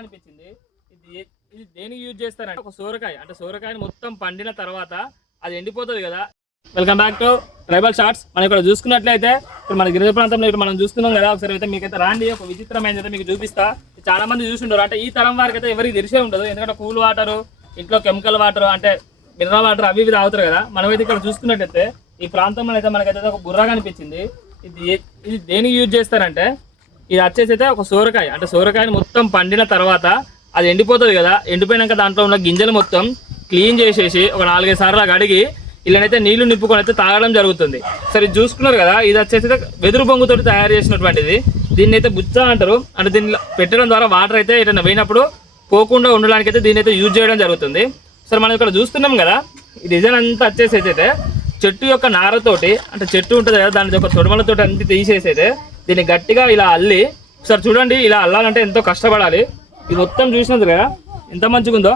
అనిపించింది. ఇది దేనికి యూజ్ చేస్తారంటే ఒక సోరకాయ, అంటే సోరకాయని మొత్తం పండిన తర్వాత అది ఎండిపోతుంది కదా. Welcome back to tribal shorts. మనం ఇక్కడ చూసుకున్నట్లయితే ఇప్పుడు మన గిరిజన ప్రాంతంలో ఇప్పుడు మనం చూస్తున్నాం కదా. ఒకసారి అయితే మీకైతే రాండి, ఒక విచిత్రమైన అయితే మీకు చూపిస్తా. చాలా మంది చూస్తుంటారు, అంటే ఈ తరం వారికి అయితే ఎవరికి తెలిసే ఉండదు. ఎందుకంటే కూల్ వాటర్, ఇంట్లో కెమికల్ వాటర్ అంటే మినరల్ వాటర్ అవి ఇవి తాగుతారు కదా. మనమైతే ఇక్కడ చూసుకున్నట్టయితే ఈ ప్రాంతంలో అయితే మనకైతే ఒక బుర్రగా అనిపించింది. ఇది దేనికి యూజ్ చేస్తారంటే ఇది వచ్చేసి అయితే ఒక సోరకాయ, అంటే సోరకాయని మొత్తం పండిన తర్వాత అది ఎండిపోతుంది కదా. ఎండిపోయినాక దాంట్లో ఉన్న గింజలు మొత్తం క్లీన్ చేసేసి ఒక 4-5 సార్లు కడిగి ఇలానైతే నీళ్లు నింపుకొని అయితే తాగడం జరుగుతుంది. సరే ఇది చూసుకున్నారు కదా, ఇది వచ్చేసి వెదురు బొంగుతో తయారు చేసినటువంటిది. దీన్ని అయితే బుచ్చ అంటారు. అంటే దీన్ని పెట్టడం ద్వారా వాటర్ అయితే ఇట్లా పోయినప్పుడు పోకుండా ఉండడానికి అయితే దీన్ని అయితే యూజ్ చేయడం జరుగుతుంది. సరే మనం ఇక్కడ చూస్తున్నాం కదా, ఈ డిజైన్ అంతా వచ్చేసి అయితే చెట్టు యొక్క నారతోటి, అంటే చెట్టు ఉంటుంది కదా దాని యొక్క తొడమలతోటి అంతా తీసేసి అయితే దీన్ని గట్టిగా ఇలా అల్లి, ఒకసారి చూడండి ఇలా అల్లాలంటే ఎంతో కష్టపడాలి. ఇది మొత్తం చూసినది కదా ఎంత మంచిగా ఉందో.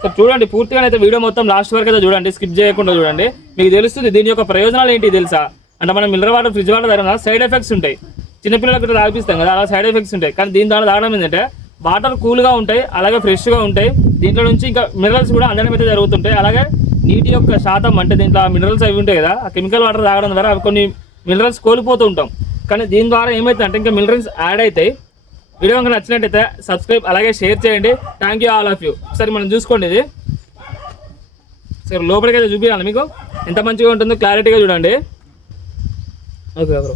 సార్ చూడండి పూర్తిగా అయితే వీడియో మొత్తం లాస్ట్ వరకు అయితే చూడండి, స్కిప్ చేయకుండా చూడండి. మీకు తెలుస్తుంది దీని యొక్క ప్రయోజనాలు ఏంటి తెలుసా. అంటే మనం మినరల్ వాటర్, ఫ్రిడ్జ్ వాటర్ తాగిన సైడ్ ఎఫెక్ట్స్ ఉంటాయి. చిన్నపిల్లలకు తాగిపిస్తాం కదా, అలా సైడ్ ఎఫెక్ట్స్ ఉంటాయి. కానీ దీని ద్వారా తాగడం ఏంటంటే వాటర్ కూల్గా ఉంటాయి, అలాగే ఫ్రెష్గా ఉంటాయి. దీంట్లో నుంచి ఇంకా మినరల్స్ కూడా అందడం అయితే జరుగుతుంటాయి. అలాగే నీటి యొక్క శాతం, అంటే దీంట్లో మినరల్స్ అవి ఉంటాయి కదా, ఆ కెమికల్ వాటర్ తాగడం ద్వారా అవి కొన్ని మినరల్స్ కోల్పోతూ ఉంటాం. కానీ దీని ద్వారా ఏమవుతుందంటే ఇంకా మినరల్స్ యాడ్ అవుతాయి. వీడియో కనుక నచ్చినట్టయితే సబ్స్క్రైబ్ అలాగే షేర్ చేయండి. Thank you all of you. ఒకసారి మనం చూసుకోండి, ఇది సరే లోపలికి అయితే చూపించాలి మీకు ఎంత మంచిగా ఉంటుందో క్లారిటీగా చూడండి. Okay bro.